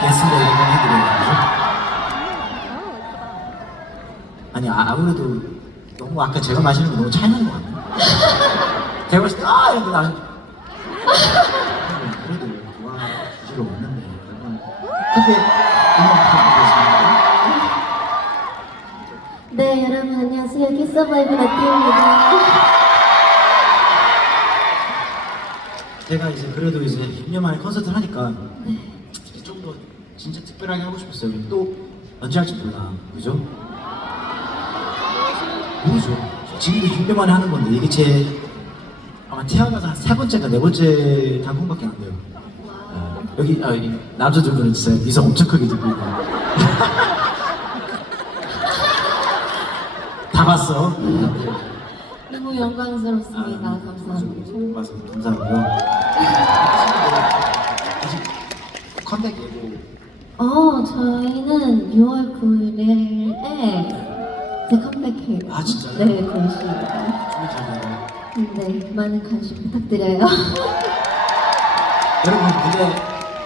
게스트가 이런 건 해드려요. 아니 아, 아무래도 너무 아까 제가 마시는 거 너무 차이나는 거 같아요. 제가 마실 때아 이런데 나는 그래도 좋아하시러 왔는데 여러분 크게 음악 듣고 계십니까? 네, 여러분 안녕하세요. 키스서바이브 라티입니다. 제가 이제 그래도 이제 6년 만에 콘서트를 하니까 좀 더 진짜 특별하게 하고 싶었어요. 또 언제 할지 몰라. 그죠? 모르죠. 지금도 6년 만에 하는 건데 이게 제 아마 태어나서 한 세 번째가 네 번째 단풍밖에 안 돼요. 네. 여기 아, 여기 남자분들은 진짜 미소 엄청 크게 듣고 있고 다 봤어. 너무 영광스럽습니다. 아, 감사합니다. 맞습니다. 감사하고요. 아직 컴백 예고 어, 저희는 6월 9일에 제 컴백해요. 아, 진짜요? 네, 그렇습니다. 준비 잘 돼요. 네, 많은 관심 부탁드려요. 여러분 무대